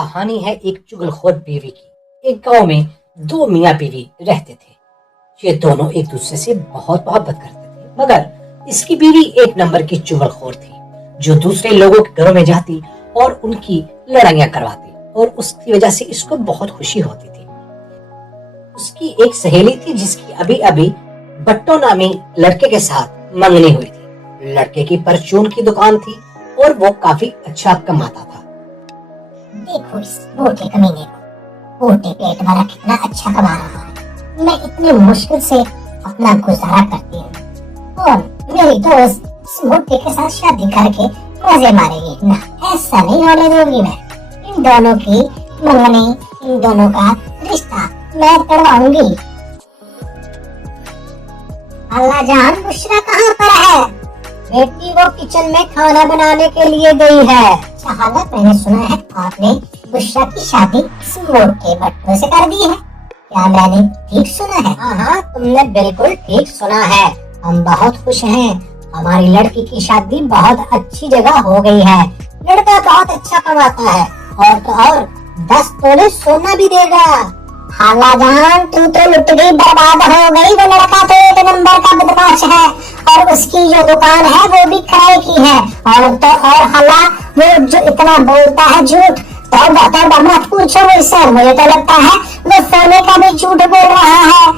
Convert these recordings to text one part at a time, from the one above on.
कहानी है एक चुगलखोर बीवी की। एक गांव में दो मियाँ बीवी रहते थे। ये दोनों एक दूसरे से बहुत मोहब्बत करते थे, मगर इसकी बीवी एक नंबर की चुगलखोर थी, जो दूसरे लोगों के घरों में जाती और उनकी लड़ाइयाँ करवाती, और उसकी वजह से इसको बहुत खुशी होती थी। उसकी एक सहेली थी जिसकी अभी अभी बट्टो नामी लड़के के साथ मंगनी हुई थी। लड़के की परचून की दुकान थी और वो काफी अच्छा कमाता था। देखो इस मोटे कमीने को, मोटे पेट वाला कितना अच्छा कमा रहा है। मैं इतनी मुश्किल से अपना गुजारा करती हूँ और मेरी दोस्त इस मोटे के साथ शादी करके मजे मारेगी ना, ऐसा नहीं होने दूंगी मैं। इन दोनों की मंगनी, इन दोनों का रिश्ता मैं करवाऊंगी। अल्लाह जान, बुशरा कहाँ पर है? बेटी वो किचन में खाना बनाने के लिए गई है। शहादत, मैंने सुना है आपने बुशरा की शादी इस मोटे बट्टो से कर दी है। क्या मैंने ठीक सुना है? हाँ, तुमने बिल्कुल ठीक सुना है। हम बहुत खुश हैं। हमारी लड़की की शादी बहुत अच्छी जगह हो गई है। लड़का बहुत अच्छा कमाता है और तो और 10 तोले सोना भी देगा। खाला जान, तू तो लुट गई, बर्बाद हो गई। वो लड़का तो एक नंबर का बदमाश है और उसकी जो दुकान है वो भी किराए की है। और तो और खाला, वो जो इतना बोलता है झूठ, तो मत पूछो मुझसे। मुझे तो लगता है वो सोने का भी झूठ बोल रहा है।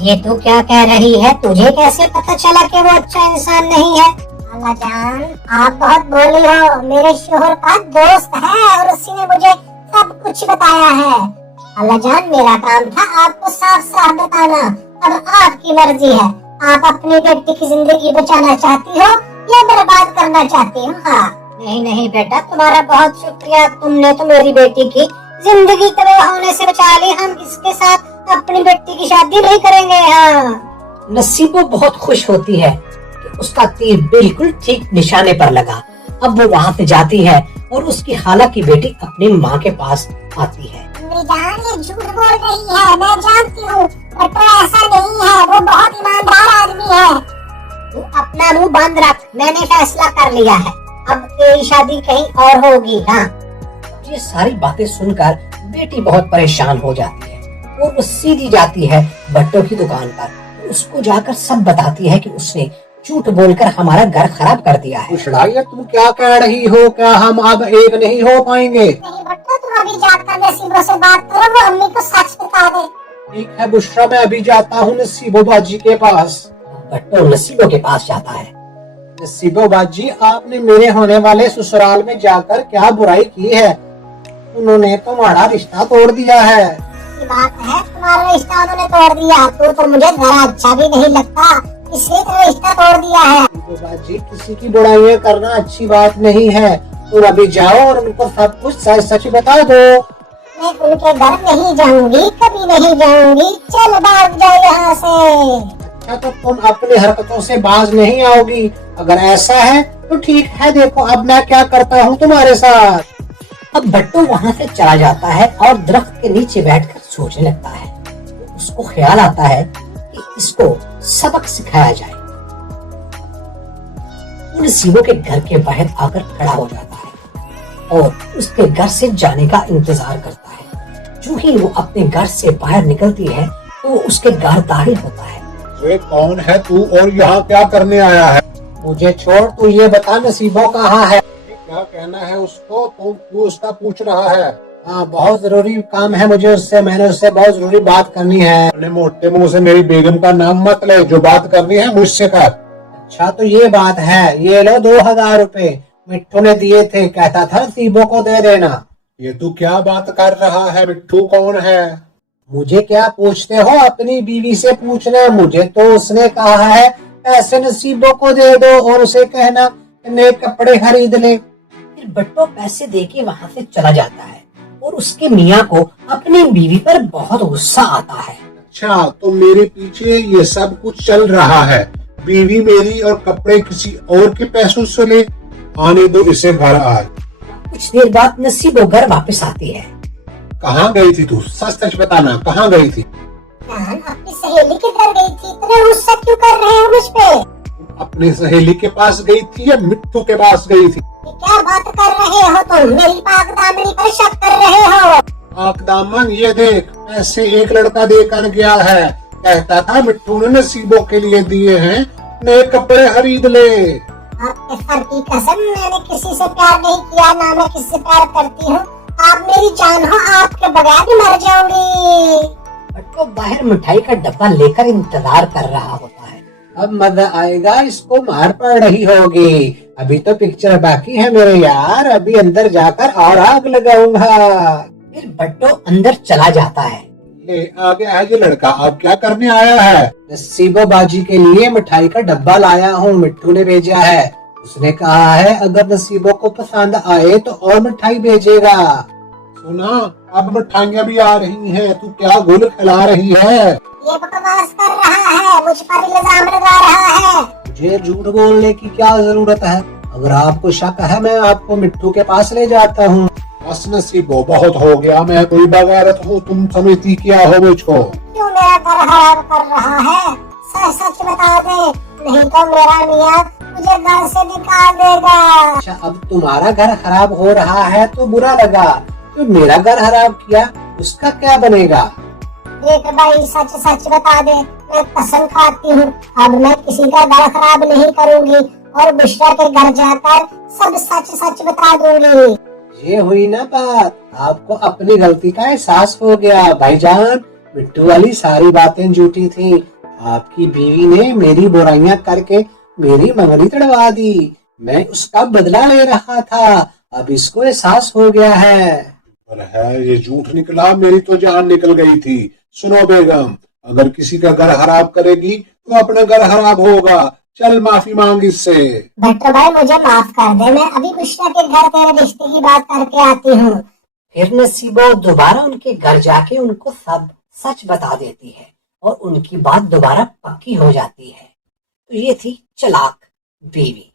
ये तू क्या कह रही है? तुझे कैसे पता चला कि वो अच्छा इंसान नहीं है? खाला जान, आप बहुत भोली हो। मेरे शोहर का दोस्त है और उसी ने मुझे सब कुछ बताया है। खाला जान, मेरा काम था आपको साफ साफ बताना। अब आपकी मर्जी है, आप अपनी बेटी की जिंदगी बचाना चाहती हो या बर्बाद करना चाहती हो? हाँ। नहीं बेटा, तुम्हारा बहुत शुक्रिया। तुमने तो मेरी बेटी की जिंदगी तबाह होने से बचा ली। हम इसके साथ अपनी बेटी की शादी नहीं करेंगे। हाँ। नसीबो बहुत खुश होती है कि उसका तीर बिल्कुल ठीक निशाने पर लगा। अब वो वहाँ से जाती है और उसकी खाला की बेटी अपनी माँ के पास आती है। जान, ये झूठ बोल रही है, मैं जानती हूँ, बट ऐसा नहीं है। वो बहुत ईमानदार आदमी है। तू अपना मुंह बंद रख। मैंने फैसला कर लिया है, अब तेरी शादी कहीं और होगी। हाँ। ये सारी बातें सुनकर बेटी बहुत परेशान हो जाती है और वो सीधी जाती है बट्टो की दुकान पर। उसको जाकर सब बताती है कि उसने झूठ बोलकर हमारा घर खराब कर दिया है। बुशरा, तुम क्या कह रही हो? क्या हम अब एक नहीं हो पाएंगे? नहीं बट्टो, तुम अभी जाकर नसीबों से बात करो, वो अम्मी को सच बता दे। ठीक है बुशरा, मैं अभी जाता हूँ नसीबो बाजी के पास। बट्टो नसीबो के पास जाता है। नसीबो बाजी, आपने मेरे होने वाले ससुराल में जाकर क्या बुराई की है? उन्होंने तुम्हारा रिश्ता तोड़ दिया है। बात है, तुम्हारा रिश्ता उन्होंने तोड़ दिया तो मुझे जरा अच्छा भी नहीं लगता, इसलिए तो रिश्ता तोड़ दिया है। बाजी, किसी की बुराइयां करना अच्छी बात नहीं है। तुम अभी जाओ और उनको सब कुछ सच सच बता दो। मैं उनके घर नहीं जाऊंगी, कभी नहीं जाऊंगी। चल भाग जाओ यहाँ से। अच्छा, तो तुम अपनी हरकतों से बाज नहीं आओगी? अगर ऐसा है तो ठीक है। देखो अब मैं क्या करता हूँ तुम्हारे साथ। अब बट्टो वहाँ से चला जाता है और दरख्त के नीचे बैठकर सोचने लगता है। उसको ख्याल आता है कि इसको सबक सिखाया जाए। नसीबो के घर के बाहर आकर खड़ा हो जाता है और उसके घर से जाने का इंतजार करता है। जो ही वो अपने घर से बाहर निकलती है तो वो उसके घर दाखिल होता है। ये कौन है तू और यहाँ क्या करने आया है? मुझे छोड़, तू ये बता नसीबो कहाँ है? क्या कहना है उसको? तू उसका पूछ रहा है? हाँ, बहुत जरूरी काम है मुझे उससे। मैंने उससे बहुत जरूरी बात करनी है। अपने मोटे मुंह से मेरी बेगम का नाम मत ले। जो बात करनी है मुझसे कर। अच्छा, तो ये बात है। ये लो 2000 रुपए मिट्टू ने दिए थे, कहता था नसीबो को दे देना। ये तू क्या बात कर रहा है? मिट्टू कौन है? मुझे क्या पूछते हो? अपनी बीवी से पूछना। मुझे तो उसने कहा है पैसे नसीबो को दे दो और उसे कहना नए कपड़े खरीद ले। फिर बट्टो पैसे देके वहाँ से चला जाता है और उसके मियाँ को अपनी बीवी पर बहुत गुस्सा आता है। अच्छा, तो मेरे पीछे ये सब कुछ चल रहा है। बीवी मेरी और कपड़े किसी और के पैसों से ले। आने दो इसे घर आज। कुछ देर बाद नसीबो घर वापस आती है। कहाँ गई थी तू? सच सच बताना, कहाँ गई थी? अपनी सहेली के घर गई थी। इतना गुस्सा क्यों कर रहे हो मुझ पे? अपनी सहेली के पास गई थी या मिट्टू के पास गई थी? ये क्या बात कर रहे हो तुम? मेरी पाकदामनी पर शक कर रहे हो? पाकदामन ये देख, ऐसे एक लड़का देकर गया है, कहता था मिट्टू ने नसीबों के लिए दिए हैं, नए कपड़े खरीद ले। आपके सर की कसम, मैंने किसी से प्यार नहीं किया, ना मैं किसी से प्यार करती हूँ। आप मेरी जान हो, आपके बगैर भी मर जाऊंगी। बट्टू बाहर मिठाई का डब्बा लेकर इंतजार कर रहा होता है। अब मजा आएगा, इसको मार पड़ रही होगी। अभी तो पिक्चर बाकी है मेरे यार, अभी अंदर जाकर और आग लगाऊंगा। फिर बट्टू अंदर चला जाता है। ले आ गया है ये लड़का, अब क्या करने आया है? नसीबोबाजी के लिए मिठाई का डब्बा लाया हूँ, मिट्टू ने भेजा है। उसने कहा है अगर नसीबों को पसंद आए तो और मिठाई भेजेगा। सुना, अब मिठाइयाँ भी आ रही हैं, तू क्या गुल खिला रही है? ये बकवास कर रहा है, मुझ पर इल्जाम लगा रहा है। मुझे झूठ बोलने की क्या जरूरत है? अगर आपको शक है मैं आपको मिट्टू के पास ले जाता हूँ। बस नसीबो, बहुत हो गया, मैं कोई बगावत हूँ, तुम समझती क्या हो मुझको? क्यों मेरा घर खराब कर रहा है? सच सच बता दे, नहीं तो मेरा मियाँ मुझे घर से निकाल देगा। अच्छा, अब तुम्हारा घर खराब हो रहा है तो बुरा लगा, तो मेरा घर खराब किया उसका क्या बनेगा? देख भाई, सच सच बता दे, मैं कसम खाती हूँ, अब मैं किसी का घर खराब नहीं करूँगी और बुशरा के घर जाकर सब सच सच बता दूंगी। ये हुई ना बात, आपको अपनी गलती का एहसास हो गया। भाईजान, मिट्टू वाली सारी बातें झूठी थी। आपकी बीवी ने मेरी बुराइयां करके मेरी मंगनी तड़वा दी। मैं उसका बदला ले रहा था, अब इसको एहसास हो गया है। पर है ये झूठ निकला, मेरी तो जान निकल गई थी। सुनो बेगम, अगर किसी का घर खराब करेगी तो अपना घर खराब होगा। चल माफी मांग इससे। भट्टो भाई, मुझे माफ कर दे, मैं अभी बुशरा के घर तेरे रिश्ते की बात करके आती हूँ। फिर नसीबो दोबारा उनके घर जाके उनको सब सच बता देती है और उनकी बात दोबारा पक्की हो जाती है। तो ये थी चालाक बीवी।